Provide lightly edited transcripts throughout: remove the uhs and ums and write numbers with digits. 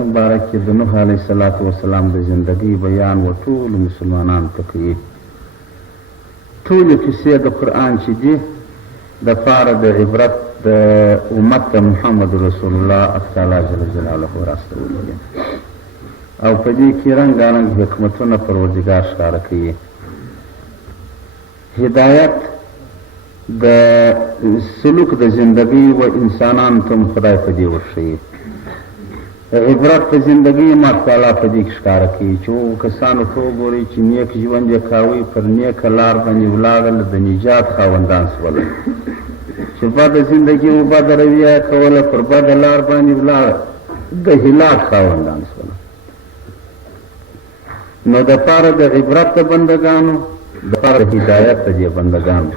مبارک کې د نوح علیه السلام د زندګۍ بیان و ټولو مسلمانانو ته کوي. ټولې کیسې د قرآن چې دي د پاره د عبرت د امت د محمد رسول الله تعالی جل جلاله راستولي دي او په دې کې رنګارنګ حکمتونه پروردګار ښکاره کوي. هدایت د سلوک د زندګۍ و انسانانو ته خدای په دې ورښیي. عبرت په زندګۍ مات تعالی په دې کې ښکاره کوي چې هغو کسانو ته وګورئ چې نیک ژوند یې کاوه، پر نیکه لار باندې ولاړل، د نجات خاوندان شول. چې بده زندګي و بده رویه یې کوله، پر بده لار باندې ولاړل، د هلاک خاوندان شول. نو د پاره د عبرت د بندګانو، د پاره د هدایت د دې بندګانو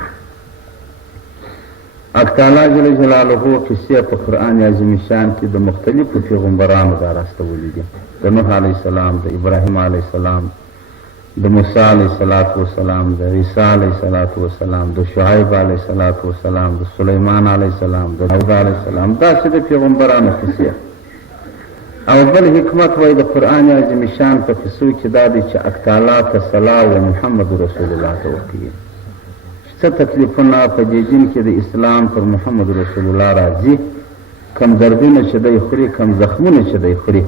تعالی جل جلاله کیسې په قرآن عظیم شان کې د مختلفو پیغمبرانو را راستولي دي. د نوح علیه السلام، د ابراهیم علیه السلام، د موسی علیه السلام، د عیسی علیه السلام، د شعیب علیه السلام، د سلیمان علیه السلام، د داود علیه السلام، داسې د پیغمبرانو کیسې. او بل حکمت وایي د قرآن عظیم شان په کیسو کې دا دی چې تعالی ته صلا و محمد رسول الله ته ورکوي. څه تکلیفونه په دې دین کې د اسلام پر محمد رسول الله راځي، کم دردونه چې دی خوري، کم زخمونه چې دی خوري،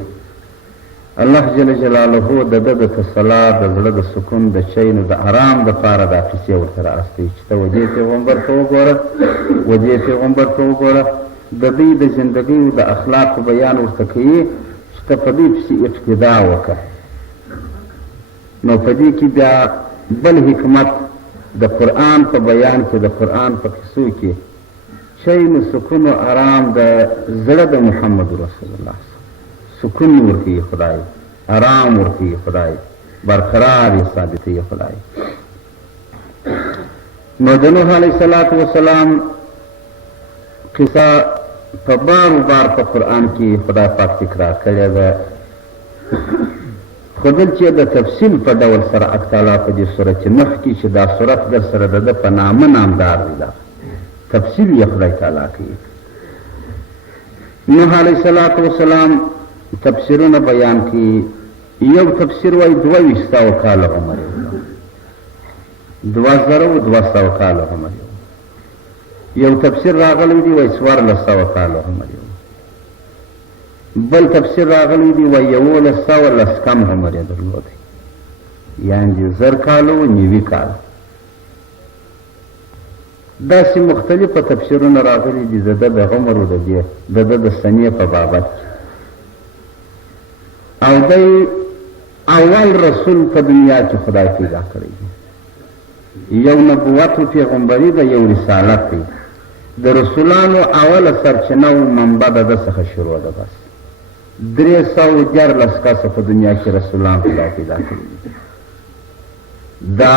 الله جل جلاله د ده د تسلا، د زړه د سکون، د چین د آرام دپاره دا کیسې ورته رااستوي چې ته ودې پیغمبر ته وګوره، ودې پیغمبر ته وګوره. د دوی د زندګۍ د اخلاقو بیان ورته کوي چې ته په دې پسې اقتدا وکړه. نو په دې کې بیا بل حکمت د قرآن په بیان کې، د قرآن په کیسو کې چین سکون و آرام د زړه د محمد رسول الله سکون ورکوي خدای، آرام ورکوي خدای، برقرار یې ثابتوي خدای. نو د نوح علیه السلام قصه په بار بار په قرآن کې خدای پاک تکرار کړې ده، خو دلته د تفصیل په ډول سره تعالی په دې سورت نوح کې چې دا سورت در سره د ده په نامه نامدار دی، دا تفصیل یې خدای تعالی کوي. نوح علیه السلام تفسیرونه بیان کړي. یو تفسیر وایي 2200 کاله عمر یې، 2200 کاله عمر یې. یو تفسیر راغلی دی وایي 1400 کاله عمر یې. بل تفسیر راغلی دی وایي 1100 کم عمر یې درلودی، یعنې 1000 کاله و 90 کاله. داسې مختلفه تفسیرونه راغلي دي د ده د عمر و د ده د سنې په بابت. او دی اول رسول په دنیا کې خدای پیدا کړی دی. یو نبوت و پیغمبري ده، یو رسالت دی. د رسولانو اوله سرچینه و منبع د ده څخه شروع ده. بس 314 کسه په دنیا کې رسولان خدای پیدا کړي دي. دا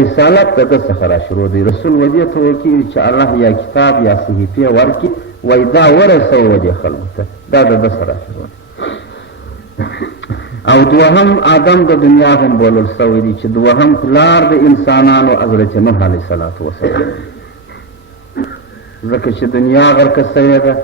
رسالت د ده څخه را شروع دی. رسول ودې ته وکړي چې الله یا کتاب یا صحیفې ورکړي، وایي دا ورسوه ودې خلکو ته، دا د ده سره شروع دی. او دوهم آدم د دنیا هم بولل شوی دی چې دوهم پلار د انسانانو حضرت نوح علیه السلام، ځکه چې دنیا غرقه شوې ده،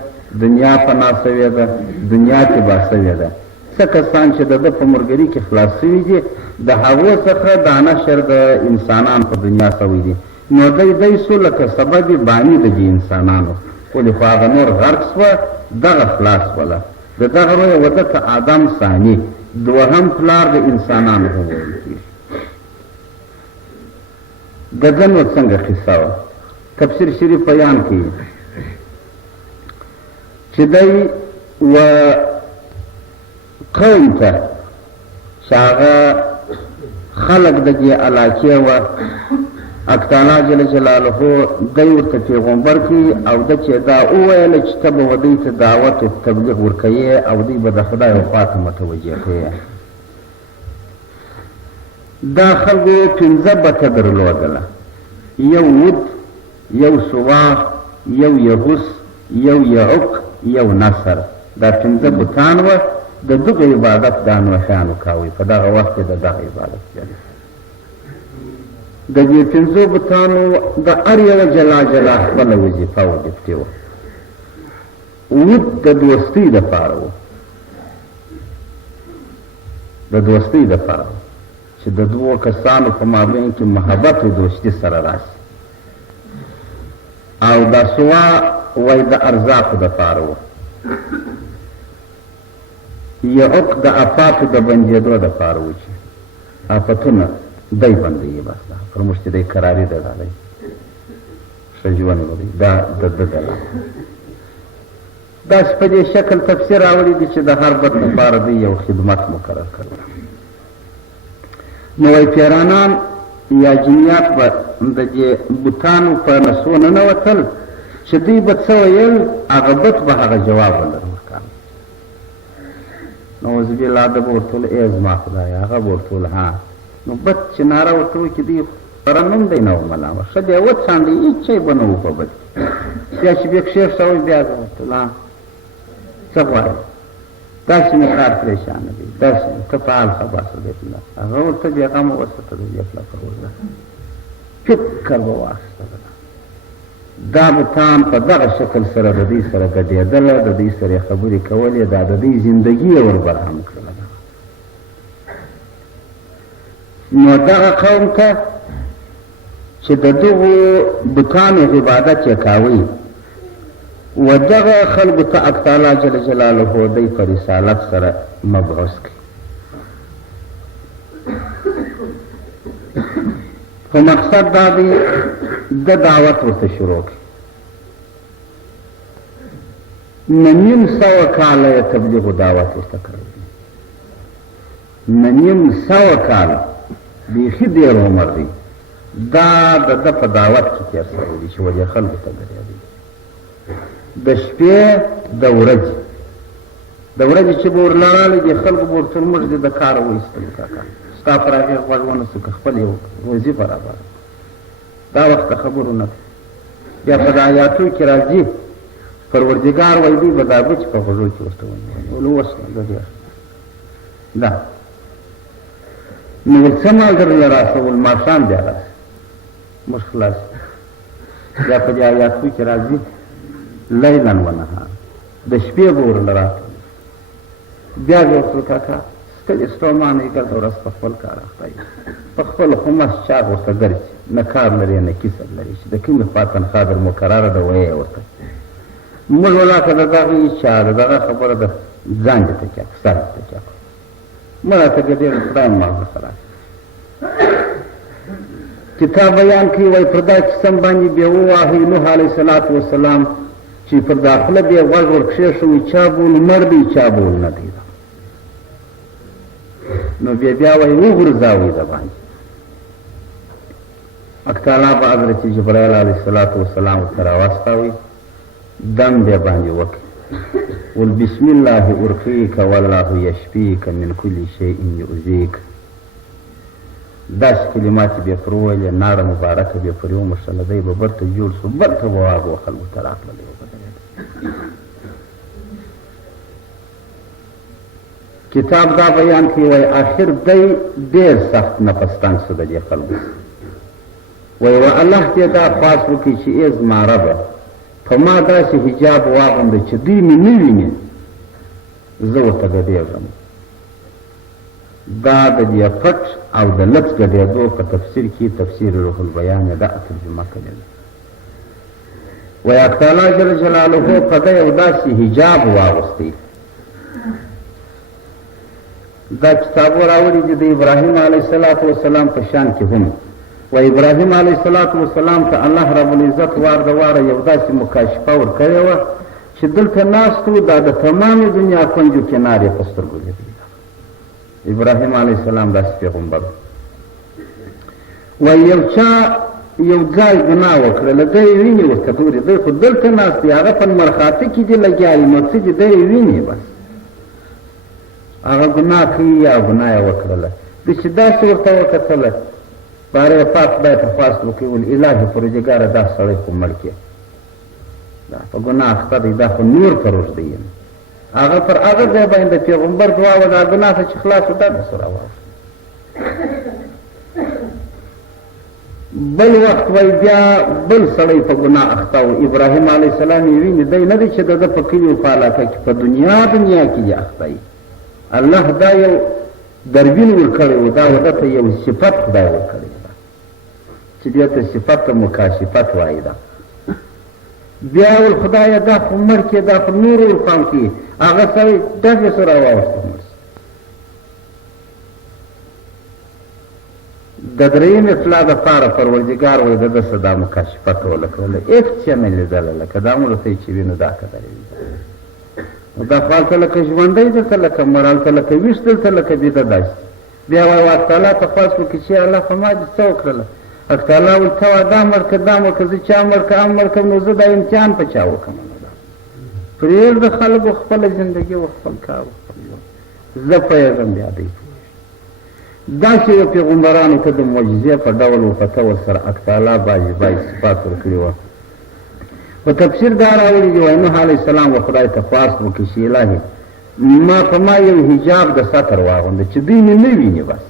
دنیا فنا شوې ده، دنیا تباه شوې ده. څه کسان چې د ده په ملګري کې خلاص شوي دي، د هغو څخه دا نشر د انسانان په دنیا شوی دي. نو دی سو لکه سبب بانی د دې انسانانو، ولې خو هغه نور غرق شوه، دغه خلاص شوله. د دغه رویه وده ته آدم ثاني، دوهم پلار د انسانانو هم ویل کېږي. د ده نو څنګه قصه وه؟ تفسیر شریف بیان کوي چې دی و قوم ته چې هغه خلق د دې علاقې وه، تعالی جل جلاله دی ورته پیغمبر کړي او ده چې دا وویله چې ته به ودوی ته دعوت و تبلیغ ورکوې او دوی به د خدای خوا ته متوجه کوې. دا خلکو 15 بته درلودله، یو ود، یو سواح، یو یغوس، یو یعق، یو نصر. دا 15 بتان وه. د دغه عبادت دا نوحیانو کاوه په دغه وخت کې، د دغه عبادت جلي د دې 15 بتانو د هر یوه جلا خپله وظیفه و ډیوټي وه. ود د دوستۍ دپاره و، د دوستۍ دپاره چې د دوو کسانو په مابین کې محبت و دوستي سره راشي. او دا سوا وای د ارزاقو دپاره و، یعق د افاتو د بندېدو دپاره و چې افتونه دی بندوي. بس دا پر موږ چې دی کراري ده ډالۍ ښه ژوند ولري دا د ده دله داسې په دې شکل تفسیر راوړي دي چې د هر بد لپاره دی یو خدمت مقرر کړی. نو وایي پیرانان یا جنیات به د دې بوتانو په نسو ننوتل چې دوی به څه ویل هغه بت به هغه جواب ولر ورکړ. نعوذ بالله ده به ورته ویل ای زما خدایه، هغه به ورته ویل ها. نو بت چې ناره ورته وکړي دوی سره نوم دی نه و ملامت ښه بیا وڅانډي هېڅ شی به نه و په بد بیا چې بیا کښېښ شوی بیا به ورته ویل څه غواړې داسې مې کار پریشانه دی داسې ته په حال خبر شه دی پله هغه ورته بیا غمه وسته د دې پله پر ورځه فکر به واخیسته دا بوتان په دغه شکل سره د دوی سره ګډېدله د دوی سره یې خبرې کولې دا د دوی زندګي یې وربرهم کړله. نو دغه قوم ته چې د دغو بوتانو عبادت یې کاوی و دغه خلکو ته حق تعالی جل جلاله دی په رسالت سره مبعوث کړي. خو مقصد دا دی د دعوت ورته شروع کړي. نه 900 کاله یې تبلیغ و دعوت ورته کړی دی، نه 900 کاله بیخي ډېر عمر دی دا د ده په دعوت کې تېر شوی دی چې ولې خلکو ته ګډېدی. د شپې د ورځې چې به ورلاړلی دي خلکو به ورته موږ دې د کاره وایستلو کاکا ستا پر هغې غوږ ونیسو که خپل یو روزي برابر دا وخت د خبرو نه بیا په د آیاتو کې راځي پروردګار وایي دوی به دا بچ په غوږو کې ورته ونیولي ولو اوس نه د دې دا نو ول څه مالګر یې راسول ماښام بیا راسي موږ خلاص بیا په دې آیاتو کې راځي لیلا و نهار د شپې به ورله راتلل بیا به ورته کاکا ستړي ستومانه یې ګرده ورځ په خپل کار اخته یي په خپل خمس چاغ ورته ګرځي نه کار لري نه کسب لري چې د کومې خوا تنخوا در مقرره ده ویې ورته موږ ولاکه د دغه چا د دغه خبره ده ځان دې ته کیا سر دې ته کیا مه راته ګډېږه خدای ماغزه خلاص کتاب بیان کوي وایي پر دا قسم باندې بیا وواهئ نوح علیه صلات وسلام چې پر داخله بیا غوږ ورکښېښوي چا بول مړ دی چا بول نه دی نو بیا وایي وغورځوئ د باندې حق تعالی به حضرت جبرایل علیه صلات وسلام ورته راواستوئ دم بیا باندې وکړي ول بسم الله ارقیک والله یشفیک من کل شیء یؤذیک داسې کلمات بیا پر وویلې ناړه مبارکه بیا پر وموښله دی به برته جوړ شو برته به واغ و خلکو ته راغللی کتاب دا بیان کوي وایي آخر دی ډېر سخت نفس تنګ شو د دې خلکو وایي و الله ته دا خواست وکړي چې ای زما ربه په ما داسې حجاب واغونده چې دوی مې نه ویني زه ورته ګډېږم دا د دې پټ او د لفظ ګډېدو په تفسیر کې تفسیر روح البیان یې دا ترجمه کړې ده وایي حق تعالی جل جلاله په ده یو داسې حجاب واغوستی دا کتابو راوړي دي د ابراهیم علیه الصلاة وسلام په شان کې هم و ابراهیم علیه الصلاة وسلام ته الله رب العزت وار د واره یو داسې مکاشفه ورکړې وه چې دلته ناست و دا د تمامې دنیا کنجو کنار یې په سترګو لیدلی ابراهیم علیه السلام داسې پیغمبر و یو چا یو ځای ګناه وکړله دی یې ویني ورته ګوري دی خو دلته ناست دی هغه په مرخاته کې دي لګیایي نو څه دي دی یې ویني بس هغه ګناه کوي یا ګناه یې وکړله دی چې داسې ورته وکتله باره پاک خدای ته خواست وکړي ول الهي پروردګاره دا سړی خو مړ کړې دا په ګناه اخته دی دا خو نور پروږدی یم هغه پر هغه ځای باندې د پیغمبر دعا وه دا ګناه ته چې خلاص و دا داسې راواوښت بل وخت وایي بیا بل سړی په ګناه اخته و ابراهیم علیه السلام یې ویني دی نه دی چې د ده په کلي و په علاقه کې په دنیا کې یې اخته یي الله دا یو دربین ورکړی و دا هغه ته یو صفت خدای ورکړی ده چې دې ته صفت مکاشفت وایي ده. بیا ول خدایه دا خو مړ کې دا خو نور ورقام کې هغه سړی ډزې سره راواوسته مړ شي. د درېیمې اطلاع دپاره پروردګار وایي د ده څه دا مکاشفت ولکړله هېڅ څه نه لیدله لکه دا مو ورته چې وینو دا قدرې نو دا خو هلته لکه ژوندی دلته لکه مړ هلته لکه ویښ دلته لکه بیده داسې. بیا وایي الله تعالی ته خواست وکړي چې الله په ما دې څه وکړله. حق تعالی وایي ته وا دا مړ که دا مړ که زه چا مړ که هم مړ کړم نو زه دا امتحان په چا وکړم نو دا پرېږده خلکو خپله زندګي و خپل کار و خپل ژوند زه پوهېږم بیا دی داسې یو پیغمبرانو ته د معجزې په ډول وپته ورسره حق تعالی بعضې صفات ورکړي وه. په تفسیر دا راوړي دي وایي نوح علیه السلام و خدای ته خواست وکړي چې الهي په ما یو حجاب د ستر واغونده چې دوی مې نه ویني بس.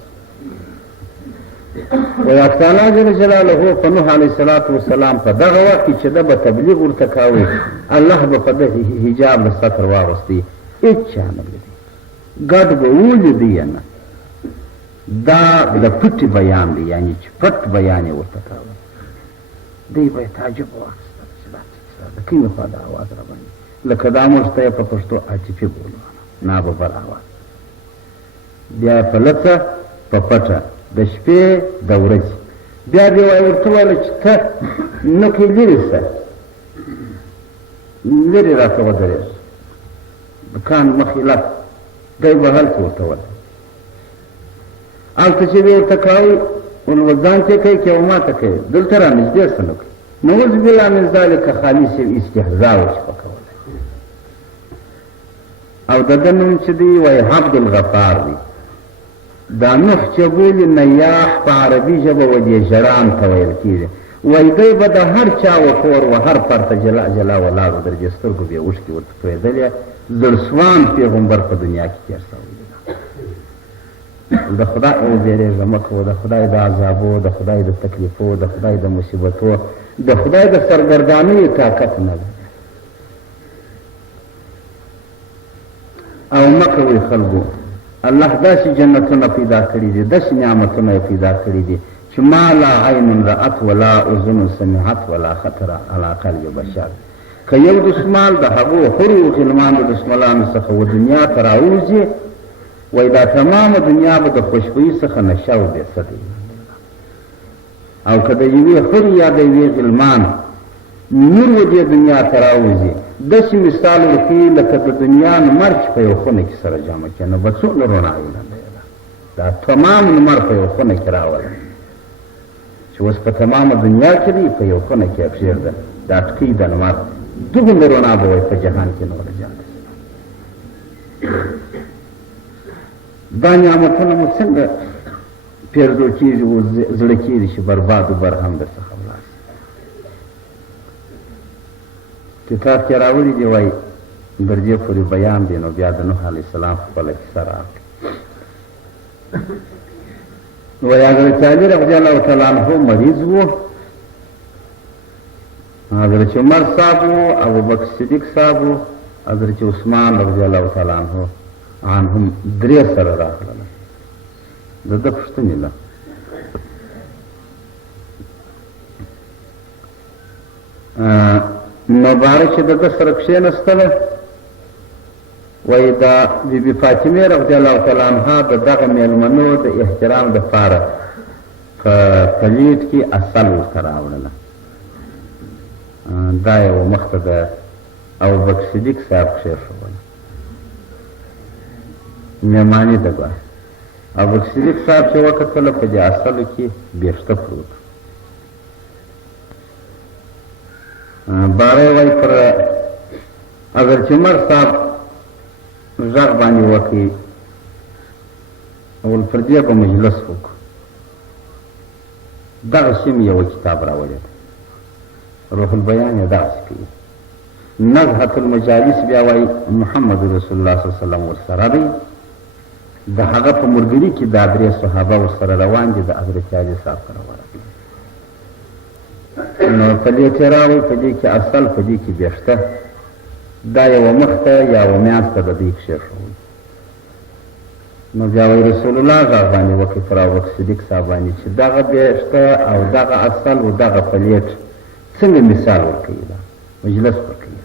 وایي حق تعالی جل جلاله په نوح علیه السلام په دغه وخت کې چې ده به تبلیغ ورته کاوه الله به په ده حجاب د ستر واغوستی هېڅ چا نه لیدي ګډ به ولیدی یې نه. دا د پټي بیان دی یعنی چې پټ بیان یې ورته کاوه. دوی به یې تعجب واخیسته چې دا د کومې خوا د اواز را باندې لکه دا موږ ته یې په پښتو عاطفي بولو ناببر اواز. بیا یې په لڅه په پټه د شپې د ورځې بیا دې وایي ورته ویله چې ته نوکې لرې شه لرې راته ودرېږه دکان مخې لس دی به هلته ورته وله هلته چې به ورته کوئ نو ځان ته کوي که یو ما ته کوي دلته را نږدې څه نه کوي. نعوذ بالله من ذلک خالص یو استهزا و چې په کوله. او د ده نوم چې دی وایي عبدالغفار دی. دا نوح چې بولي نیاح په عربي ژبه و دې ژړان ته ویل کېږي. وایي دی به د هر چا و کور و هر پر ته جلا جلا ولاړ و درجې سترګو به یې اوښکې ورته تویېدلې. زړسوان پیغمبر په دنیا کې تېر شوی دی. د خدای وبېرېږه مه کوه د خدای د عذابو د خدای د تکلیفو د خدای د مصیبتو د خدای د سرګردانیو طاقت نه ده. او مه کوئ خلکو الله داسې جنتونه پیدا کړي دي داسې نعمتونه یې پیدا کړي دي چې ما لا عین رأت ولا اذن سمعت ولا خطر علی قلب بشر. که یو دسمال د هغو حرو غلمان د دسمالانو څخه و دنیا ته راوځي وایي دا تمامه دنیا به د خوشبویي څخه نشه او بېسده وي. او که د یوې حرې یا د یوې غلمان نور و دې دنیا ته راوځي داسې مثال ورکوي لکه د دنیا نمر چې په یو خونه کې سره جمع کړي نو به څومره رڼاوي دا تمام نمر په یو خونه کې راوله چې اوس په تمامه دنیا کې دی په یو خونه کې یې پرېږده دا ټکۍ د نمر دومره رڼا به وایي په جهان کې نوره جاته. دا نعمتونه مو څنګه پیرزو کېږي او زړه کېږي چې برباد و برهم در څخه ولاړ شي. کتاب کې راوړي دي وایي در دې پورې بیان دی نو بیا د نوح علیه السلام خپله کیسه راغلې. وایي حضرت علي رضی الله تعالی عنه مریض و حضرت عمر صاحب و ابوبکر صدیق صاحب و حضرت عثمان رضی الله تعالی عنهم درې سره راغلل. د ده پوښتنې له مبارک چې د ده سره کښېنستله وایي دا بیبي فاطمې رضی الله تعالی عنها د دغه مېلمنو د احترام دپاره په پلیټ کې عسل ورته راوړله. دا یې و مخته د ابوبکر صدیق صاحب کښېښوله مهماني ده به ابوبکر صدیق صاحب چې وکتله په دې عسلو کې بیخته پروت باره وایي پر حضرت عمر صاحب غږ باندې وکړي اول پر دې به مجلس وکړو. دغسې مې یوه کتاب راوړی دی روح البیان یې دغسې کوي. نزهة المجالس بیا وایي محمد رسول الله صلی الله علیه وسلم ورسره دی د هغه په ملګري کې دا درې صحابه ورسره روان دي د حضرت علي صاحب سره ورغلي. نو په دې کې راوایي په دې کې اصل په دې کې بیخته دا یوه مخته یا یوه میاشته د دوی کښېښوئ نو بیا وایي رسول الله غږ باندې وکړي پر ابوبکر صدیق صاحب باندې چې دغه بېشته او دغه اصل و دغه پلیټ څنګه مثال ورکوي دا مجلس ورکوي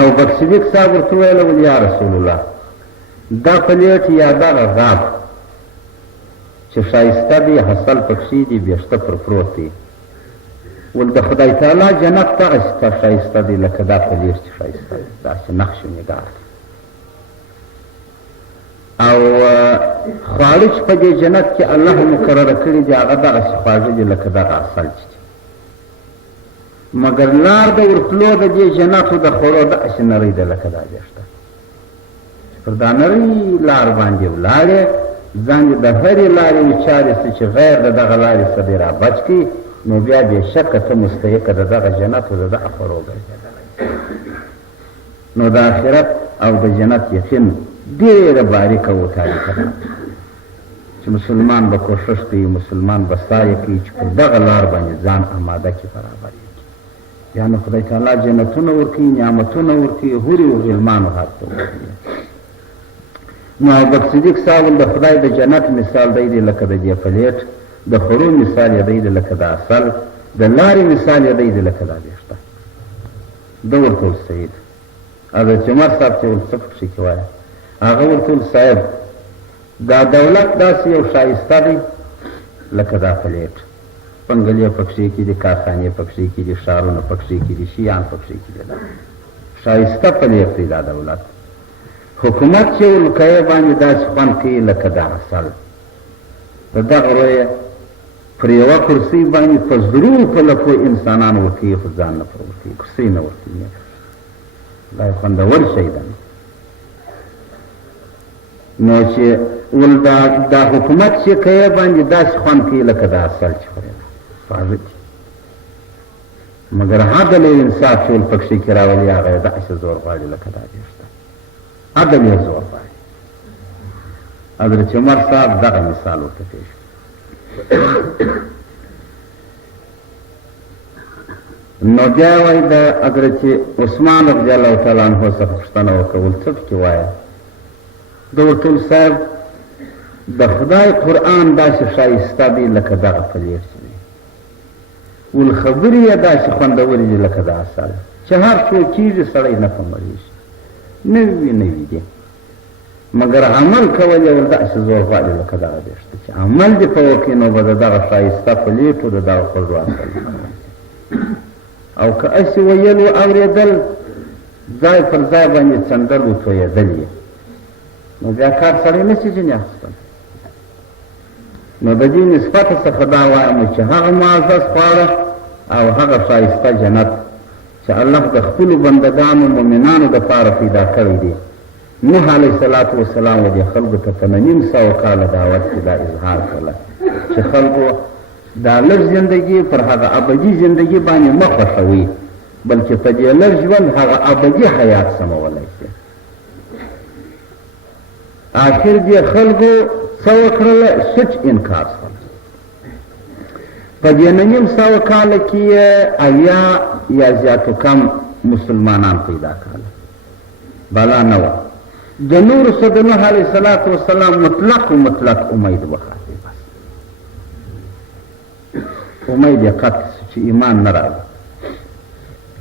ابوبکر صدیق صاحب ورته وویل ول یا رسول الله دا پلیټ یا دغه غاب چې ښایسته دی حاصل پکښې دي بېشته پر پروت دی ول د خدای تعالی جنت دغسې ښایسته دی لکه دا پلیټ چې ښایسته دی داسې نقش و نگار دی او خواړه چې په دې جنت کې الله مقرره کړي دي هغه دغسې خواږه دي لکه دغه عسل چې دي مګر لار د ورتلو د دې جنتو د خوړو داسې نرۍ ده لکه دا بېشته چې پر دا نرۍ لار باندې ولاړې ځان د هرې لارې وچارې څه چې غیر د دغه لارې څه دې را بچ کړي نو بیا بېشکه ته مستحقه د دغه جنتو د دغه خوړو ګرځېدلی نو د آخرت او د جنت یقین ډېره باریکه و تاریخه ده چې مسلمان به کوښښ کوي مسلمان به سایه کوي چې پر دغه لار باندې ځان اماده کړي برابر یې کړي بیا نو خدای تعالی جنتونه ورکوي نعمتونه ورکوي حورې و غلمانو هر څه ورکوي نو ابوبکر صدیق صاحب د خدای د جنت مثال دی دی لکه د دې پلیټ د خوړو مثال یې دی دی لکه د عسل د لارې مثال یې دی دی لکه دا بېشته ده ورته ویل سید حضرت عمر صاحب چې ورته څه پکښې کې وایه هغه ورته ویل صاحب دا دولت داسې یو ښایسته دی لکه دا پلیټ بنګلې پکښې کې دي کارخانې پکښې کې دي ښارونه پکښې کې دي شیان پکښې کې دي دا ښایسته پلیټ دی دا دولت حکومت چې ولکه باندې داسې خوند کوي لکه دا عسل د دغه رویه پر یوه کرسۍ باندې په زرو په لکو انسانان ورکوي خو ځان نه پر ورکوي کرسۍ نه ورکوي دا یې خوندور شی ده نو چې ول دا حکومت چې کوي باندې داسې خوند کوي لکه د عسل چې خوري خواږه دي مګر عدل او انصاف چې ول پکښې کې راولي هغه یې داسې زور غواړي لکه دا بېشته عدل یې زور غواړي حضرت عمر صاحب دغه مثال ورته پېښ نو بیا وایي د حضرت عثمان رضی الله تعالی عنه څخه پوښتنه وکړه ول څه پکې وایه ده ورته ویل صاحب د خدای قرآن داسې ښایسته دی لکه دغه پلیټ چې دی ول خبرې یې داسې خوندورې دي لکه د عسل چې هر څوک کېږي سړی نه په مړېږي نوي نوي دي مګر عمل کول یې ول داسې زور غواړي لکه دغه بېشته چې عمل دې په وکړي نو به د دغه ښایسته پلیټو د دغه خوږو عسل او که هسې ویل و اورېدل ځای پر ځای باندې څنډل و تویېدل یې نو بیا کار سړی نه شي ځینې اخیستلی نو د دې نسبته څخه دا وایم چې هغه معزز خواړه او هغه ښایسته جنت چې الله د خپلو بندګانو مؤمنانو دپاره پیدا کړی دی نوح علیه الصلاة وسلام و دې خلکو ته په 900 کاله دعوت کې دا اظهار کړله چې خلکو دا لږ زندګي پر هغه ابدي زندګي باندې مه خوښوئ بلکې په دې لږ ژوند هغه ابدي حیات سمولی شي آخر دې خلکو څه وکړله سوچ انکار شول په دې 900 کاله کې اویا یا زیاتو کم مسلمانان پیدا کړل بلا نه وه د نورو څه د نوح علیه الصلاة وسلام مطلق امید وخاتې بس امید یې قطع چې ایمان نه راغی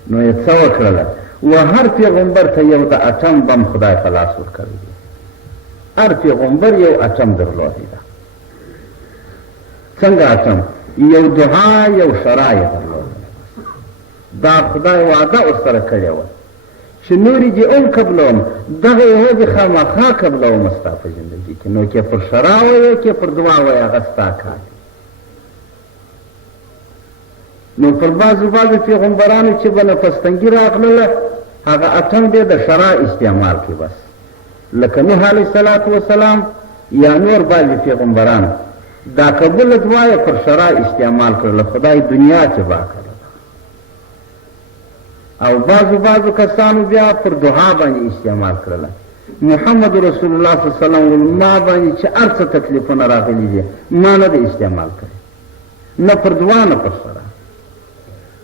نو یې څه وکړله و هر پیغمبر ته یو د اټم بم خدای په لاس ورکړی دی هر پیغمبر یو اټم درلودی ده څنګه اټم یو دعا یو شرع یې درلوده دا خدای وعده ورسره کړې وه چې نورې دې هم قبلوم دغه یوه دې خامخا قبلوم ستا په زندګي کې نو کې پر شرع وایې کې پر دعا وایې هغه ستا کار دی نو پر بعضو پیغمبرانو چې به نفستنګي راغلله هغه اټم دی د شرع استعمال کې بس لکه نوح علیه الصلاة وسلام یا نور بعضې پیغمبران دا قبوله دعا یې پر شرع استعمال کړله خدای دنیا تباه کړله او بعضو کسانو بیا پر دعا باندې استعمال کړله محمد رسول الله صلی الله علیه وسلم ما باندې چې هر څه تکلیفونه راغلي دي ما نه دی استعمال کړی نه پر دعا نه پر شرع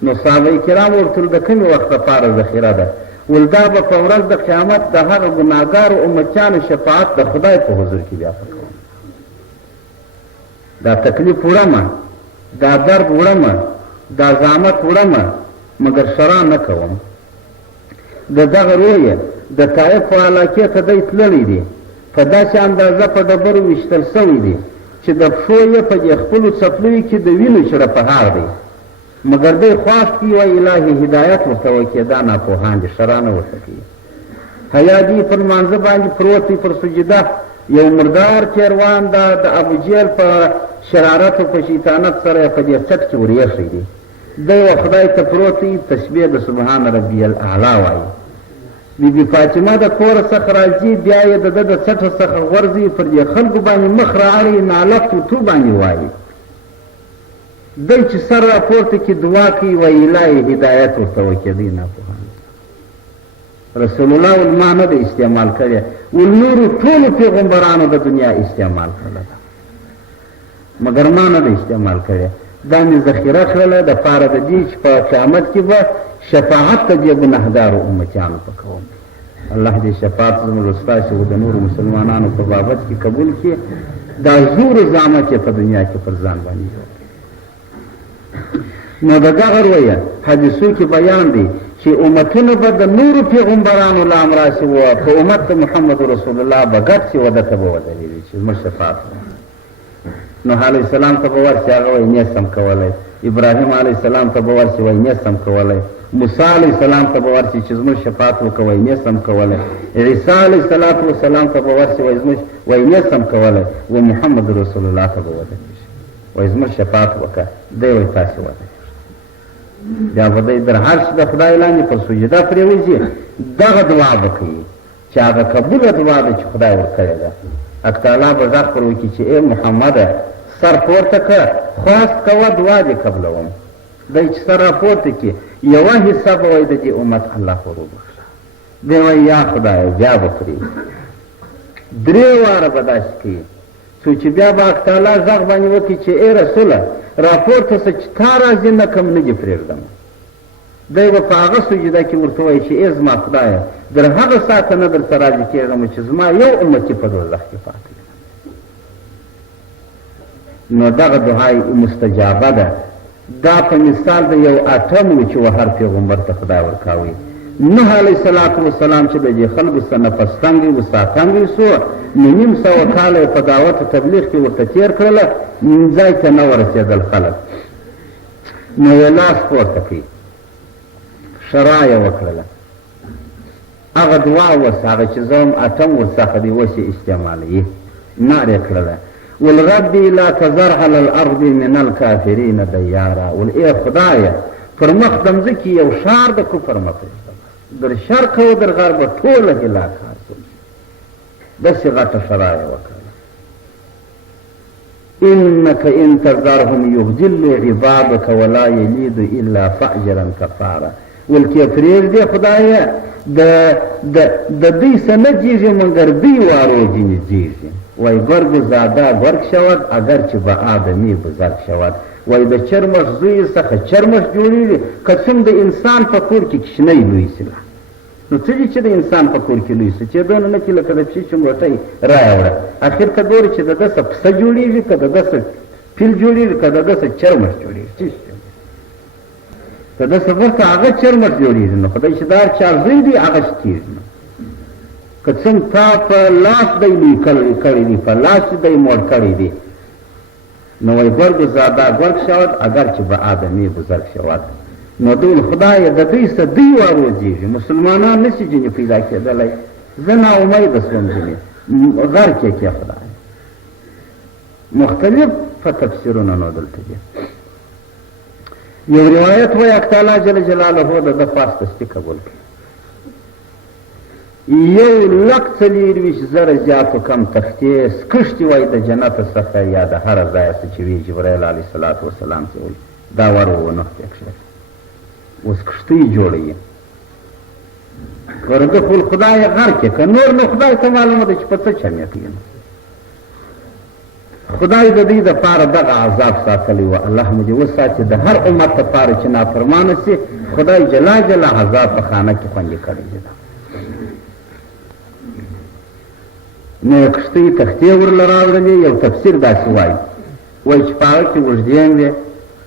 نو صحابه کرام ورته د کومې وخت لپاره ذخیره ده دا به په ورځ د قیامت د هغه ګناهګارو امتیانو شفاعت د خدای په حضور کې بیا پکوم. دا تکلیف وړمه، دا درد وړمه، دا زحمت وړمه، مګر شرع نه کوم. د دغه رویه د طایف په علاقې ته دی تللی دی، په داسې اندازه په ډبرو ویشتل سوی دی چې د پښو یې په دې خپلو څپلیو کې د وینو چړپهار دی، مګر دی خواست کي وایي الهي هدایت ورته وکړي، دا ناپوهان دي، شرع نه ورته کوي. حیا دي پر لمانځه باندې پروت دی پر سجده، یو مردار کیروان دا د ابوجهل په شرارت او په شیطانت سره په دې څټ کې ورېښی دی. دی و خدای ته پروت دی، تسبیح د سبحان ربي الاعلی وایي. بیبي فاطمه د کوره څخه راځي، بیا یې د ده د څټه څخه غورځي، پر دې خلکو باندې مخ رااړي، ناله توتو باندې وایي. دی چې سر راپورته کړي دعا کوي، وایي الهي هدایت ورته وکړي، دی ناپوهان. رسول الله ول ما نه دی استعمال کړی، ول نورو ټولو پیغمبرانو د دنیا استعمال کړله ده، مګر ما نه دی استعمال کړی. دا مې ذخیره کړله د پاره د دې چې په قیامت کې به شفاعت ته دې ګناهګارو امتیانو په کوم. الله دې شفاعت زموږ ستاسو او د نورو مسلمانانو په بابت کې قبول کړي. دا زور زحمت یې په دنیا کې پر ځان باندې جوړ کړي. نو د دغه رویه حدیثو کې بیان دی چې امتونه به د نورو پیغمبرانو له امره سي وه، په امت د محمد رسول الله به ګډ سي وده ته به ودرېږي چې زموږ شفاعت. نوح علیه السلام ته به ورسي، هغه وایي نیستم کولی. ابراهیم علیه السلام ته به ورسي، وایي نیستم کولی. موسی علیه السلام ته به ورسي چې زموږ شفاعت وکړه، وایي نیستم کولی. عیسی علیه السلام ته به ورسي، وایي نیستم کولی. و محمد رسول الله ته به ودرېږي، وایي زموږ شفاعت وکړه، دی وایي تاسې ودرېږئ. بیا به دی در هر شي د خدای لاندې پر سجده پرېوځي، دغه دعا به کوي چې هغه قبوله دعا ده چې خدای ورکړې ده. حق تعالی به غږ پر وکړي چې ای محمده سر پورته کړه، خواست کوه دعا دې قبلوم. دی چې سر راپورته کړي، یوه حصه به وایي د دې امت الله ور وبخښه. دی وایي یا خدایه بیا به پرېږدي. 3 واره به داسې کوي څو چې بیا به حق تعالی غږ باندې وکړي چې ای رسوله راپورته شه چې تا راځي نه کم نه دې پرېږدم. دی به په هغه سجده کې ورته وایي چې ای زما خدایه در هغه ساعته نه درته راضي کېږم چې زما یو امتي په دوزخ کې پاتې دی. نو دغه دعا مستجابه ده. دا په مثال د یو اټم و چې و هر پیغمبر ته خدای ورکاوي. نوح علیه السلام چې د دې خلکو څه نفس تنګی و ساتنګی سو، نو 900 کاله په دعوت او تبلیغ کې ورته تېر کړله، ځای ته نه ورسېدل خلک. نو یې لاس پورته کړي، شرع یې وکړله، هغه دعا اوس هغه چې زه هم اټم ورڅخه دی اوس یې استعمالوي. نار یې کړله، ول ربي لا تذر على الارض من الكافرین دیارا. ول ای خدایه پر مخ د مځکې یو ښار د کفر مه پرېږده، در شرق او در غربه ټوله هلاک حاصل. داسې غټه شرع یې وکړله. انک ان تذرهم یضلوا عبادک ولا یلیدوا الا فاجرا کفارا. ول کې پرېږدې خدایه د دوی څه نه جیږي مګر دوی وارو ځینې جیږي. وای گرگ زاده گرگ شود اگر چې به آدمی بزرگ شود. وای د چرمش زوی څخه چرمش جوړېږي، که څوم د انسان په کور کې کشنۍ لوی سي. نو څه دي چې د انسان په کور کې لوی سي چې دونه نه چې لکه د پسې چنګوټۍ راوړه، اخر ته ګوري چې د ده څه پسه جوړېږي، که د ده څه پیل جوړېږي، که د ده څه چرمش جوړېږي. که د څه ورته هغه چرمش جوړېږي، نو خدای چې دا چا زوی دی هغه کېږي. که څنګه تا په لاس دی لوی کړی دی، په لاس دی موړ کړی دی. نو وای گرگ زاده گرگ شود اگر چې به آدمی بزرگ شود. نو دوی خدای د دوی څه دوی واروځېږي، مسلمانان نشي ځینې پیدا کېدلی. زه ناامیده شوم ځینې غر کې خدای. مختلف په تفسیرونه نو دلته دي. یو روایت وایي حق تعالی جل جلاله د ده خواستستي قبول کړي. 1,40,000 زیاتو کم تختې سکښتې وایي د جنت څخه یا د هره ځایه څه چې وي جبرایل علیه السلام چې وایي دا ور ونښتې کښې اوس کښتۍ جوړوي. ورته خپل خدای غر کې که نور نو خدای ته معلومه ده چې په څه چمې کوي. خدای د دې دپاره دغه عذاب ساتلی و. الله مو دې وساتي د هر امت دپاره چې نافرمانه سي خدای جلا جلا عذاب په خانه کې خوندي کړی دی. نو کښتۍ تختې ورله راوړلې. یو تفسیر داسې وایي چې په هغه کې اوږدې وې،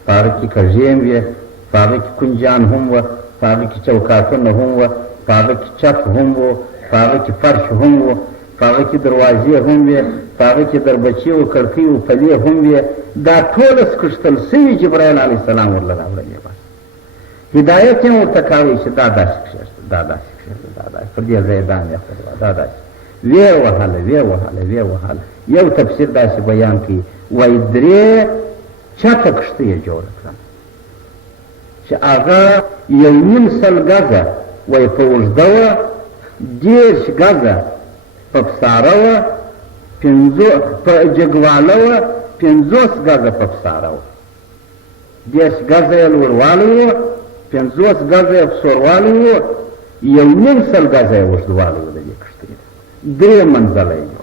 په هغه کې کږې وې، په هغه کې کنجان هم وه، په هغه کې چوکاټونه هم وه، په هغه کې چت هم و، په هغه کې فرش هم و، په هغه کې دروازې هم وې، په هغه کې دربچې و، کړکۍ و، پلې هم وې. دا ټوله کښتل سوي جبرایل علیه السلام ورله راوړلې. بس هدایت یې ورته کاوی چې دا داسې کښېږده، دا داسې کښېږده، دا داسې پر دې ځای دا مې خپلوه، دا داسې ویې وهله ویې وهله ویې وهله. یو تفسیر داسې بیان کوي وایي 3 چته کښتۍ یې جوړه کړه چې هغه 1.5 سل ګزه وایي په اوږده وه، 10 ګزه په پساره وه، په جګواله وه، 50 ګزه په پساره وه، 10 ګزه یې لوړوالی وه، 50 ګزه یې په سوروالی وه، 1.5 سل ګزه یې اوږدوالی وه د دې کښتۍ. 3 منزله یې جوړه.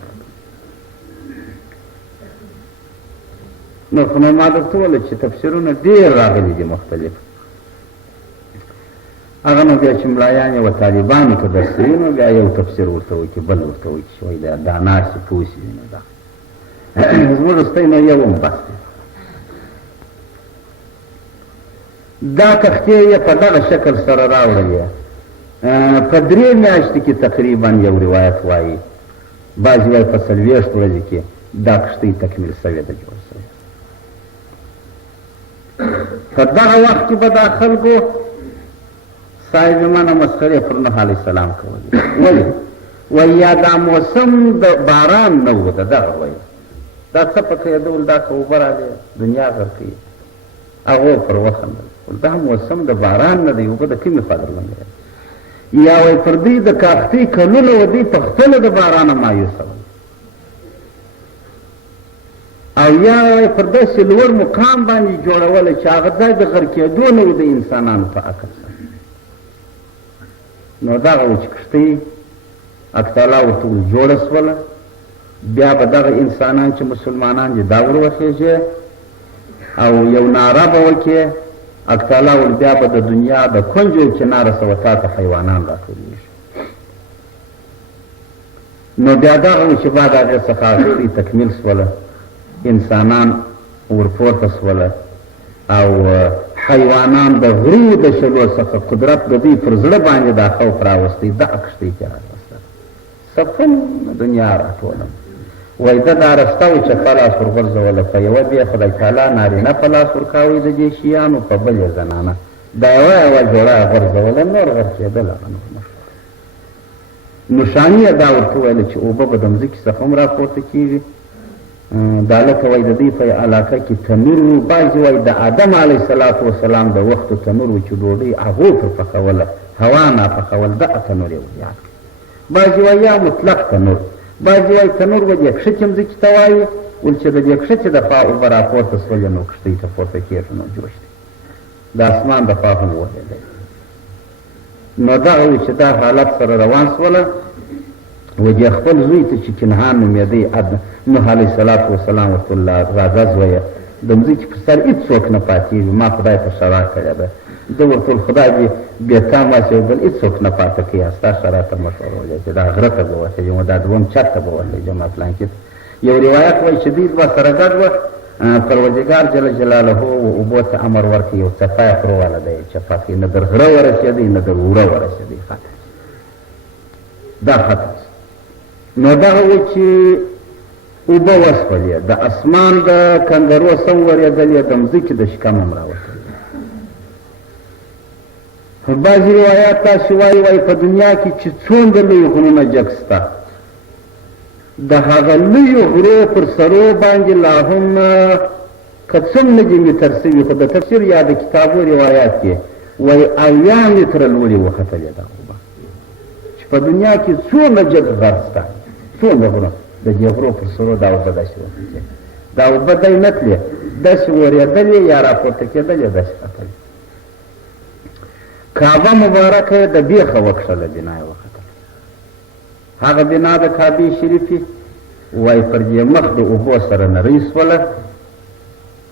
نو خو نو ما درته وویل چې تفسیرونه ډېر راغلي دي مختلف. هغه نو بیا چې ملایان یې و طالبانو ته درس کوي نو بیا یو تفسیر ورته وایي چې بل ورته وایي چې وایي دا ناستې پوه شي نو دا زموږ رستی نو یو هم بس دی. دا کښتۍ یې په دغه شکل سره راوړلې. په 3 میاشتې کې تقریبا یو روایت وایي، بعضې وایي په 40 ورځې کې دا کښتۍ تکمیل سوې ده، جوړ سوې. په دغه وخت کې به دا خلکو صاحبمانه مسخرې پر نوح علیه السلام کولې. ولې؟ وایي یا دا موسم د باران نه و، د دغه وایي دا څه په کېدول، دا که اوبه راغلې دنیا غرقوي. هغو پر وخندل، دا موسم د باران نه دی، اوبه د کومې خوا درلنډې. یا وایي پر دوی د کاختۍ کلونه و دوی په خپله د بارانه مایوسه ول، او یا وایي پر داسې لوړ مقام باندې جوړوله چې هغه ځای د غرقېدو نه و د انسانانو په عقل سره. نو دغه و چې کښتۍ اکتالا ورته جوړه سوله. بیا به دغه انسانان چې مسلمانان دي دا ور وخېږي او یو ناره به وکړي اکتالا ول، بیا به د دنیا د کونجو کناره سوه تا ته حیوانان راټولېږي. نو بیا دغه و چې بعد هغې څخه کښتۍ تکمیل سوله، انسانان ورپورته سوله او حیوانان د غریو د شلو څخه قدرت د دوی پر زړه باندې دا خوف راوستی، دغه کښتۍ کې راوسته. سفن دنیا راټولم. وایي ده دا رسته و چې په لاس ورغورځوله، په یوه بیا خدای تعالی نارینه په لاس ورکاوی د دې شیانو، په بل یې زنانه. دا یوه جوړه یې غورځوله، نور غرقېدل هغه نور نه. نښاني یې دا ورته وویله چې اوبه به د مځکې څخه هم راپورته کېږي. دا لکه وایي د دوی په علاقه کې تنور و، بعضې وایي د آدم علیه السلام د وختو تنور و چې ډوډۍ هغو پر پخوله، هوا ناپخول، دغه تنور یې ور یاد کړ. بعضې وایي یا مطلق تنور، بعضې وایي تنور و دې کښتې مځکې ته وایي، ول چې د دې کښتې د خوا اوبه راپورته سولې نو کښتۍ ته پورته کېږي نو جوش دی، د اسمان د خوا هم وهېدی. نو دغه و چې دا حالت سره روان سوله. و دې خپل زوی ته چې کنعان نومېدی، نوح علیه السلام ورته راځه زویه، د مځکې پر سر هېڅوک نه پاتېږي، ما خدای ته شرع کړې ده. ده ورته ویل خدای دې بېتام واچوي، بل هېڅوک نه پاته کوي، ستا شرع ته مشوره ولې چې دا غره ته به وخېږم، دا دویم چت ته به وخېږم، فلانکي ته. یو روایت وایي چې دوی دوه سره ګډ وه، پروردګار جل جلاله اوبو ته امر ورکړي یو څپه یې پر ووالدی، چپه کې نه در غره ورسېدی نه در وره ورسېدی، ختم دا ختم. نو دغه و چې اوبه وسولې، د اسمان د کندرو سم ورېدلې، د مځکې د شکم هم راوتلې. بعضې روایات تاسې وایي په دنیا کې چې څومره لوی غرونه جګ شته، د هغه لویو غرو پر سرو باندې لا هم که څومره دي متر سوي، خو د تفسیر یا د کتابو روایات کې وایي 80 متره لوړې وختلې دا اوبه، چې په دنیا کې څومره جګ غر شته، څومره غرونه د دې غرو پر سرو دا اوبه داسې وختلې، دا اوبه دی نه تلې، داسې ورېدلې یا راپورته کېدلې، داسې ختلې. کعبه مبارکه یې د بیخه وکښله، بنا یې وختله. هغه بنا د کعبې شریفې وایي پر دې مخ د اوبو سره نرۍ سوله.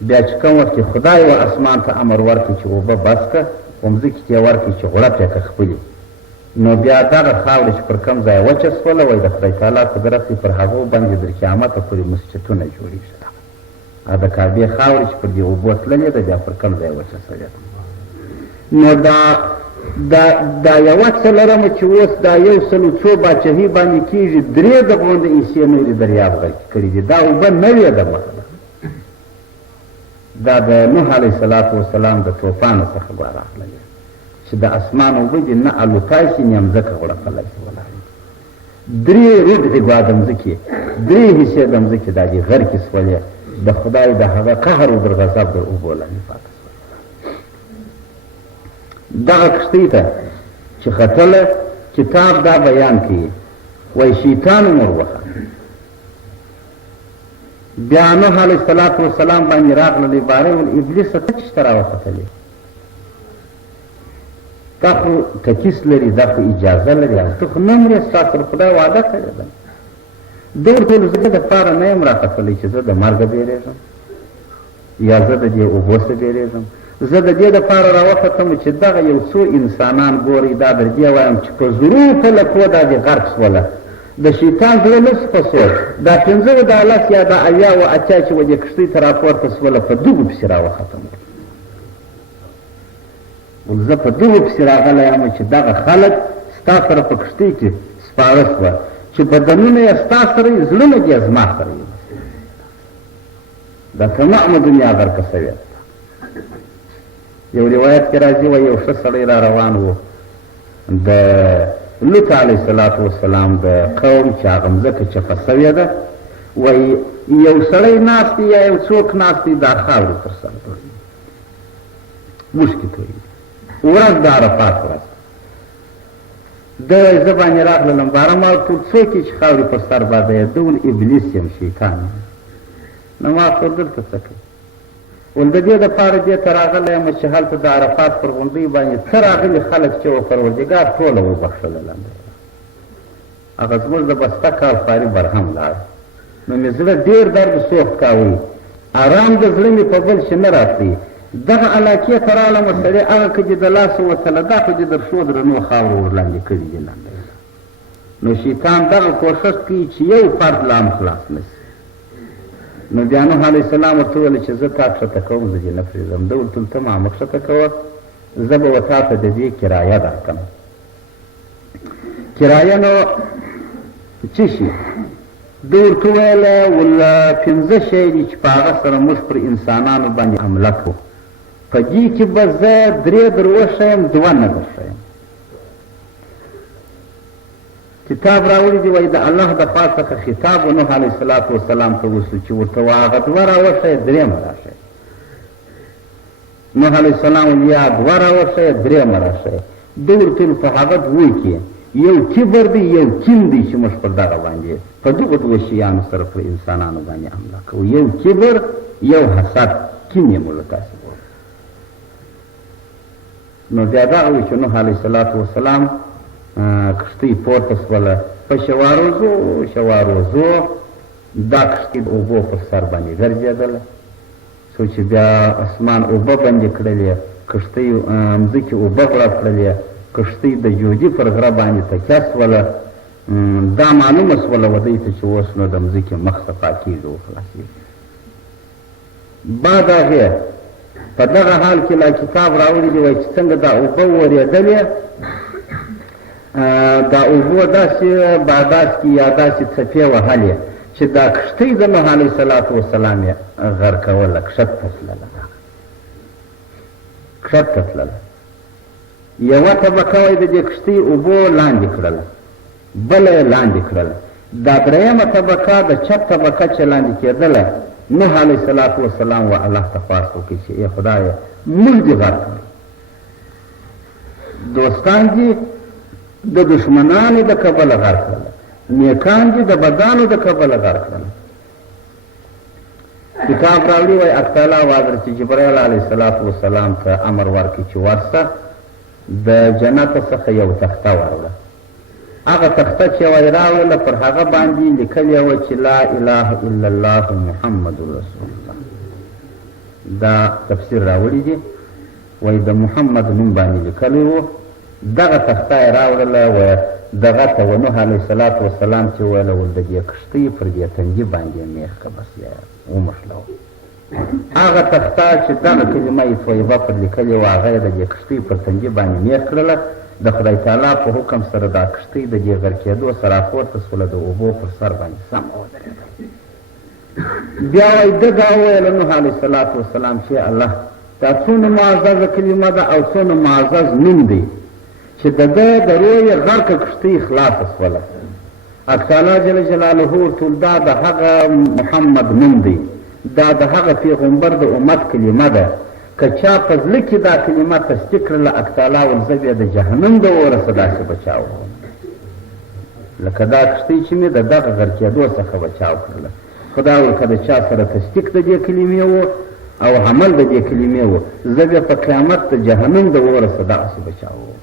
بیا چې کوم وخت خدای و اسمان ته امر ورکړي چې اوبه بس کړه، په مځکې کې یې ورکړي چې غوړپ یې کړه خپلې، نو بیا دغه خاوره چې پر کوم ځای وچه سوله، وایي د خدای تعالی قدرت دی پر هغو باندې تر قیامته پورې مسجدونه جوړېږي. د کعبې خاورې چې پر دې اوبو تللې ده بیا پر کوم ځای وچه سوې ده. نو دا یوه څلرمه چې اوس دا 100 باچهي باندې کېږي، 3 د غونډې ایسې نورې دریاب غرقې کړي دي. دا اوبه نوې ده مثلا، دا د نوح علیه السلام د طوفانو څخه به راغللې چې د اسمان اوبه دي نه الوتای شي نه مځکه غوړپلی شي ولاړې. 3 ربع د مځکې 3 حصې د مځکې دا دي غرقې سولې، د خدای د هغه قهر او در غضب در اوبو لاندې پاته شول. دغه کښتۍ ته چې ختله کتاب دا بیان کوي، وایي شیطان ور وخوت. بیا نوح علیه السلام باندې راغلل عباره ول ابلیسه ته چېرته راوختلې؟ تا خو تکیس لري، دا خو اجازه لري، ته خو نه مرې، ستا سره خدای وعده کړې ده. ده ورته ویل زه دپاره نه یم راختلی چې زه د مرګه بیرېږم یا زه د دې اوبو څخه بیرېږم. زه د دې دپاره راوختم چې دغه یو څو انسانان ګورئ، دا در دې وایم چې په زرو تلکو دا دې غرق سوله، د شیطان زړه نه شي پسې، دا 15 د 10 یا د 80 و اچا چې و دې کښتۍ ته راپورته سوله، په دغو پسې راوختم. زه په دغو پسې راغلی یم چې دغه خلک ستا سره په کښتۍ کې سپاره سوه، چې بدنونه یې ستا سره یې، زړونه دې زما سره یې. دا تمامه دنیا غرقه سوې ده. یو روایت کې راځي، وایي یو ښه سړی را روان و د لوط علیه السلام د قوم چې هغه مځکه چپه سوې ده، وایي یو سړی ناست دی یا یو څوک ناست دی، دا خاورې تر سره تویېږي، اوښکې تویېږي. ورځ د عرفات ورځ ده، زه باندې راغللم باره ما ټول څوک یې چې خاورې پر سر باندې، ده ول ابلیس یم، شیطان یم. نو ما ورته ویل دلته څه کوې؟ ول د دې دپاره دې ته راغلی یم چې هلته د عرفات پر غونډۍ باندې څه راغلي خلک چې و پروردګار ټوله وبخښله لاندې. هغه زموږ د بسته کال خواري برهم لاړ، نو مې زړه ډېر درد سوخت کاوه، ارام د زړه مې په بل شي نه راتلی. دغه علاقې ته رالم، سړی هغه که دې د لاسه وتله، دا خو دې در ښو درنو خاورو ورلاندې کړي دي لاندې. نو شیطان دغه کوښښ کوي چې یو فرد لا هم خلاص نه شي. نو بیا نوح علیه السلام ورته وویل چې زه تا کښته کوم، زه دې نه پرېږدم. ده ورته ویل ته ما مه کښته کوه، زه به و تا ته د دې کرایه درکړم. کرایه نو څه شي؟ ده ورته وویله ول 15 شی دي چې په هغه سره موږ پر انسانانو باندې حمله کوو، په دې کې به زه 3 در وښیم، 2 نه در ښیم. کتاب راوړي دي، وایي د الله د خوا څخه خطاب و نوح علیه السلام ته وشو چې ورته هغه 2 راوښیه، 3 راښیه. نوح علیه السلام ویل یا 2 راوښیه، 3 راښیه. ده ورته ویل په هغه 2 کې یو کبر دی، یو کین دی چې موږ پر دغه باندې په دغو 2 شیانو سره پر انسانانو باندې حمله کوو، یو کبر، یو حسد، کین یې موږ تاسې وایو. نو بیا دغه وایي چې نوح علیه السلام کښتۍ پورته سوله، په شوارو ځو دا کښتۍ د اوبو پر سر باندې ګرځېدله، څو چې بیا اسمان اوبه بندې کړلې، کښتۍ مځکې اوبه غړپ کړلې، کښتۍ د جودي پر غره باندې تکیه سوله. دا معلومه سوله ودی ته چې اوس نو د مځکې مخ صفا کېږي او خلاصېږي. بعد هغې په دغه حال کې لا کتاب راوړي دي، وایي چې څنګه دا اوبه ورېدلې، دا اوبو داسې باداس کې یا داسې څپې وهلې چې دا کښتۍ د نوح علیه السلام یې غرقوله، کښته تلله. یوه طبقه وایي د دې کښتۍ اوبو لاندې کړله، بله یې لاندې کړله. دا 3مه طبقه د چپ طبقه چې لاندې کېدله، نوح علیه السلام و الله ته خواست وکړي چې ای خدایه موږ دې غرق کړو، دوستان دي د دشمنانو د کبله غرق کړله، نیکان دي د بدانو د کبله غرق کړله. کتاب راوړي، وایي اکتاله وادر چې جبرائیل علیه السلام ته امر ورکړي چې ورسه د جنت څخه یو تخته وروړه، هغه تخته چې وایي راوړله پر هغه باندې لیکلې وه چې لا اله الا الله محمد رسول الله. دا تفسیر راوړي دي وایي د محمد نوم باندې لیکلی و. دغه تخته یې راوړله و دغه ته و نوح علیه الصلاة وسلام چې ویله ول د دې کښتۍ پر دې تنګي باندې یې میخ که بس یا ومښله. هغه تخته چې دغه کلمه طیبه پر لیکلې وه هغه یې د دې کښتۍ پر تنګي باندې میخ کړله. د خدای تعالی په حکم سره دا کښتۍ د دې غرقېدو سره پورته سوله، د اوبو پر سر باندې سم ودرېده. بیا وایي ده دا وویله نوح علیه الصلاة وسلام چې الله دا څونه معززه کلمه ده او څونه معزز نوم دی چې د ده د رویې غرقه کښتۍ خلاصه سوله. حق تعالی جل جلاله ټول دا د هغه محمد نوم دی، دا د هغه پیغمبر د امت کلمه ده. که چا په زړه کې دا کلمه تصدیق کړله حق تعالی ول زه بیا د جهنم د اوره څه داسې بچاو کوم لکه دا کښتۍ چې مې د دغه غرقېدو څخه بچاو کړله. خدا ویل که د چا سره تصدیق د دې کلمې و او عمل د دې کلمې و زه بیا په قیامت د جهنم د اوره څه داسې بچاو.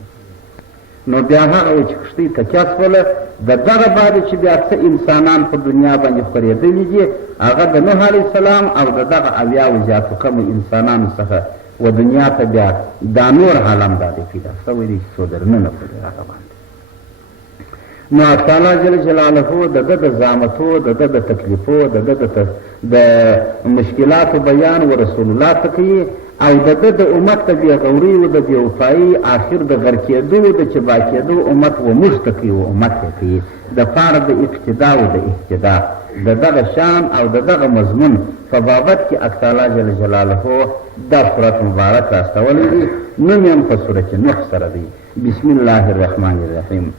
نو بیا هغه و چې کښتۍ تکیه سوله. د دغه بعد چې بیا څه انسانان په دنیا باندې خورېدلي دي هغه د نوح علیه السلام او د دغه اویاو زیاتو کمو انسانانو څخه و دنیا ته بیا دا نور عالم دا دی پیدا شوی دی چې څو درننه پورې هغه باندې. نو تعالی جل جلاله د ده د زامتو، د ده د تکلیفو، د ده د مشکلاتو بیان و رسول الله ته کوي او د ده د امت د بېغورۍ و د بېوفایي آخر د غرقېدو د چبا کېدو امت و موږ ته کوي و امت یې کوي د پاره د اقتدا و د اهتدا د دغه شان او د دغه مضمون په بابت کې حق تعالی جل جلاله دا صورت مبارک راستولی دی. نوم یې هم په صورت نوح سره دی. بسم الله الرحمن الرحیم.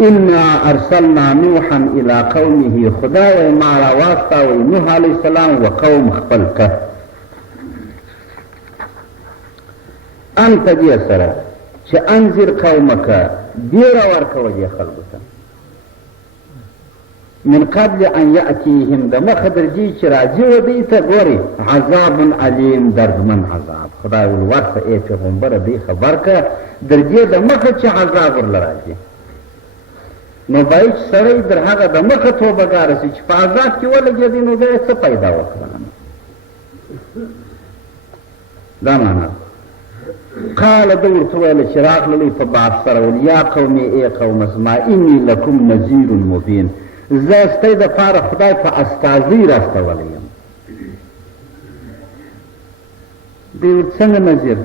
انا ارسلنا نوحا الى قومه. خدای ما را واستاوی نوح علیه السلام و قوم خپل ته انت دې سره چې انذر قومک بیره ورکوه دې خلکو ته من قبل ان یأتیهم د مخه در دې چې راځي و دوی ته ګورې عذاب علیم دردمن عذاب. خدای ویل ورته ای پیغمبره دې خبر که در دې د مخه چې عذاب ورله راځي. نو باید چې سړی در هغه د مخه توبهګاره شي چې په عذاب کې ولګېدی نو بیا یې څه پیدا وکړه. دا معنا قال ده ورته ویله چې راغللی په بعض سره ول یا قومې ای قوم زما اني لکم نذیر مبین. زه ستاسې دپاره خدای په استازۍ راستولی یم. دی ول څنګه نذیر؟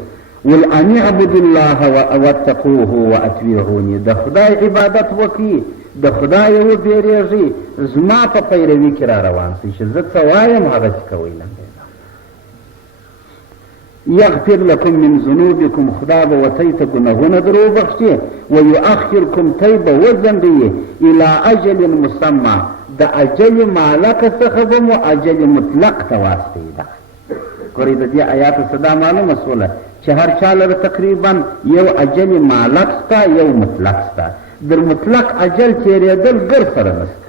ول ان اعبدوا الله واتقوه واطیعوني. د خدای عبادت وکړي، د خدای وبېرېږي، زما په پیروي کې را روان شئ چې زه څه وایم هغسې کوئ. یغفر لکم من ذنوبکم. خدا به وتی ته ګناهونه در وبخښي ویؤخرکم تی به وځنډوي الی اجل مسمى. د اجل مالکه څخه به مو اجل مطلق ته واستوي. ده ګورئ د دې آیاتو څه دا معلومه سوله چې هر چا لره تقریبا یو اجل مالک سته یو مطلق سته. در مطلق اجل تېرېدل ګر سره نسته.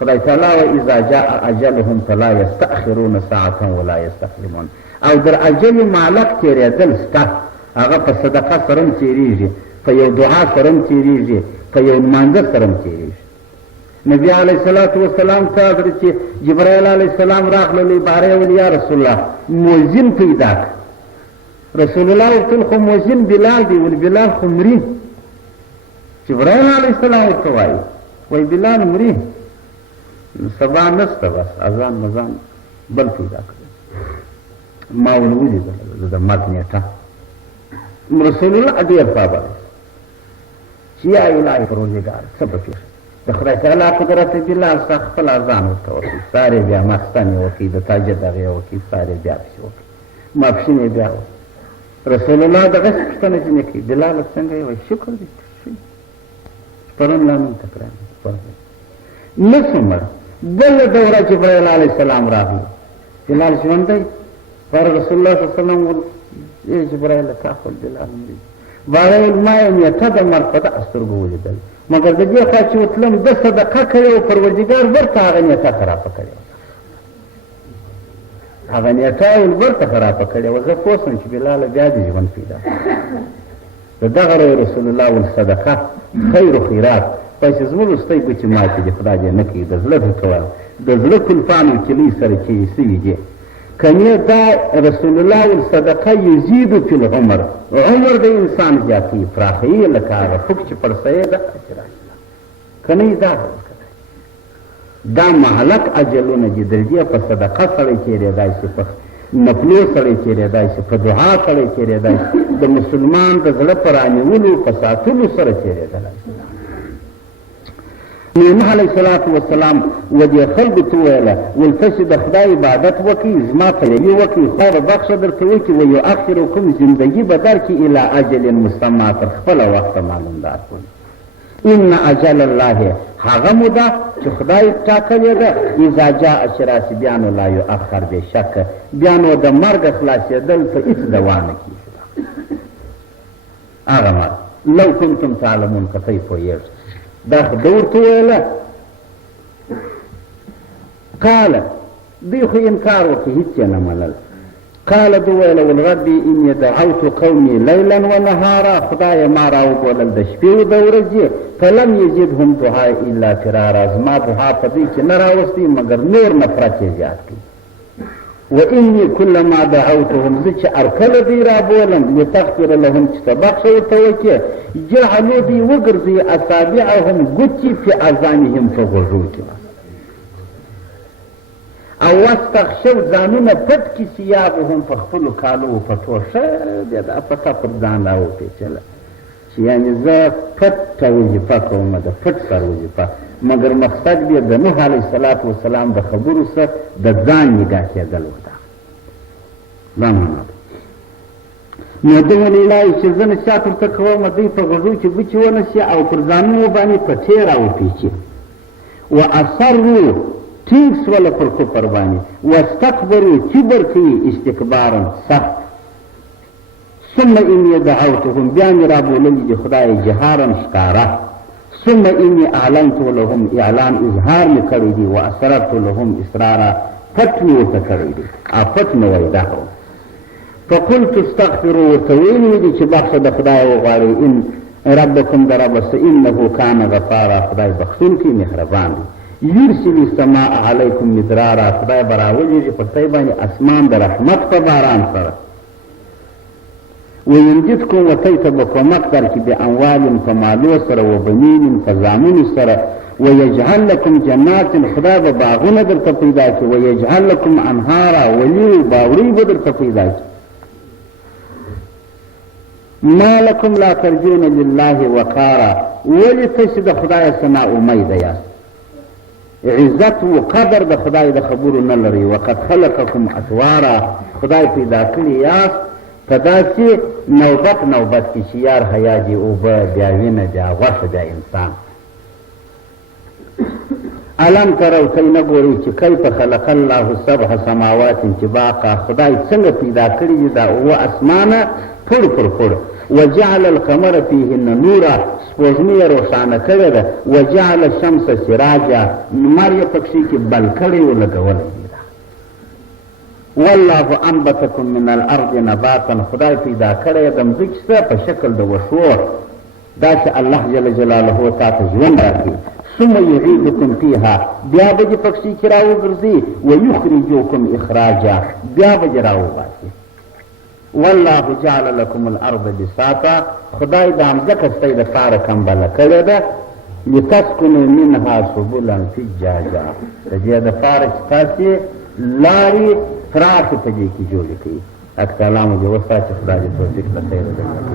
خدای تعالی و اذا جاء اجلهم فلا یستأخرون ساعة ولا یستقدمون. او در اجل مالک تېرېدل سته. هغه په صدقه سره هم تېرېږي، په یو دعا سره هم تېرېږي، په یو لمانځه سره هم تېرېږي. نبی علیه الصلاة وسلام ته حضرت جبرائیل علیه السلام راغللی باره یې ویل یا رسول الله مؤذن پیدا کړه. رسول الله ورته خو مؤذن بلال دی. ول بلال خو مري. جبرائیل علیه السلام ورته وایي وایي بلال مري سبا نسته بس اذان مزان بل پیدا کړه. ما ول ولیدله د مرګ نیټه. رسول الله ډېر پابند چې یا الهي پروردګار څه به پېښ د خدای تعالی قدرت بلال ستا خپل اذان ورته وکړي، سارې بیا ماخستن یې وکړي، د تاجد هغې یې وکړي، سارې بیا پسې وکړي، ماپښین یې بیا وکړي. رسول الله دغسې پوښتنه ځینې کوي بلاله څنګه یې وایي شکر دی پرون لا نن تکرار نه څومره. بله دوره جبرائیل علیه السلام راغلی. بلال ژوندی پر رسول الله صلی الله علیه وسلم ول ای جبرائیل تا خو بلال مري. باره ویل ما یې نیټه د مرګ په دغه سترګو ولیدل مګر د دې خوا چې وتلم ده صدقه کړې و پروردګار ورته هغه نیټه خرابه کړې وه. هغه نیټه یې ورته خرابه کړې وه. زه پوه شوم چې بلاله بیا دې ژوند پیدا د دغه رسول الله والصدقه خیر و خیرات پس زموږ سترګو چې ماتې دي خدای دې نه کړي د زړه ډکول د زړه کلفانو کلي سره چې سوي دي کنې دا رسول الله والصدقه یزید فی العمر عمر د انسان زیاتوي پراخوي لکه هغه فوک چې پړسوی ده کنه دا مهلک اجلونه دي د دې په صدقه سړی تېرېدای شي په نفلو سړی تېرېدای شي په دعا سړی تېرېدای شي د مسلمان د زړه په رانیولو په ساتلو سره تېرېدلی شي نوح علیه الصلاة والسلام و دې خلکو ته وویله ول تاسې د خدای عبادت وکړئ زما پیروي وکړئ خدای به بخښه درته وکړي ویؤخرکم زندګي به درکړي الی اجل مسمی تر خپله وخته معلوم دار کړي ان اجل الله هغه موده چې خدای ټاکلې ده اذا جاء چې راسي بیا نو لا یؤخر بېشکه بیا نو د مرګ خلاصېدل په هېڅ دوا نه کېږي هغه مال لو کنتم تعلمون که تی پوهېږئ دا خو ده ورته وویله قاله دوی خو انکار وکړي هېڅ یې نه منل قال ده ویله ولربي اني دعوت قومي ليلا ونهارا خدای ما راوبولل د شپې و د ورځې فلم یزدهم دعاء الا فرارا زما دعا په دوی کې نه راوستي مګر نور نفرت یې زیات کړي واني كلما دعوتهم زه چې هر کله دوی رابولم لتغفر لهم چې ته بخښه ورته وکړې جعلو دوی وګرځوي اصابعهم ګوتې فی اذانهم په غوږو کې او واستغشوا ځانونه پټ کړي ثیابهم په خپلو کالو پټو ښه بیا دا پټه پر ځان راوپېچله چې یعنې زه پټه وظیفه کومه د پټ سر وظیفه مګر مقصد بیا د نوح علیه الصلاة والسلام د خبرو سره د ځان نګاه کېدل وه دا معنا ده نو ده ولیلایي چې زه نصیحت ورته کوم دوی په غوږو کې ګوچې ونسي او پر ځانونو باندې پټې راوپېچي واصروا ټینګ سوله پر کفر باندې واستکبروا کبر کوي استکبارا سخت ثم اني دعوتهم بیا مې رابوللي دي خدای جهارا ښکاره ثم اني اعلنت لهم اعلان اظهار مې کړی دي واسررت لهم اسرارا پټ مې ورته کړی دي پټ مې وایي دا کوم فقلت استغفروا ورته ویلي دي چې بخښه د خدای وغواړئ ان ربکم د رب انه کان غفارا خدای بخښونکی مهربان دی یرسل السماء علیکم مدرارا خدای به راولېږي پر تاسې باندې اسمان د رحمت په باران سره ویمددکم و تاسې ته به کومک درکړي باموال په مالو سره و بنین په زامنو سره ویجعل لکم جنات خدای به باغونه درته پیدا کړي ویجعل لکم انهارا ولی باوري به درته پیدا کړي ما لکم لا ترجون لله وقارا ولې تاسې د خدای څخه ناامیده یاست عزت و قدر د خدای د خبرو نه لري وقد خلقکم اطوارا خدای پیدا کړي یاست په داسې نوبت کې چې یار حیا دي اوبه بیا وینه بیا غوښه بیا انسان الم تروا تی نه ګورئ چې کیف خلق الله سبع سماوات طباقا خدای څنګه پیدا کړي دي دا اوه اسمانه پړ وجعل القمر فيهن نورا سپوږمۍ یې روښانه کړې ده وجعل الشمس سراجا لمر یې پکښې کې بل کړی و لګولی دی والله انبتکم من الارض نباتا خدای پیدا کړی د مځکې څخه په شکل د وښو داسې الله جل جلاله تا ته ژوند راکړي ثم یعیدکم فیها بیا به دې پکښې کې راوګرځي ویخرجوکم اخراجا بیا به دې راوباسي والله جعل لكم الارض بساطا خدای د مځکه ستاسې دپاره کمبله کړې ده لتسکنوا منها سبلا فجاجا د دې دپاره چې تاسې لارې پراخې په دې کې جوړې کړي اکتالامو دې وساتي خدای دې توفیق له خیره درکړي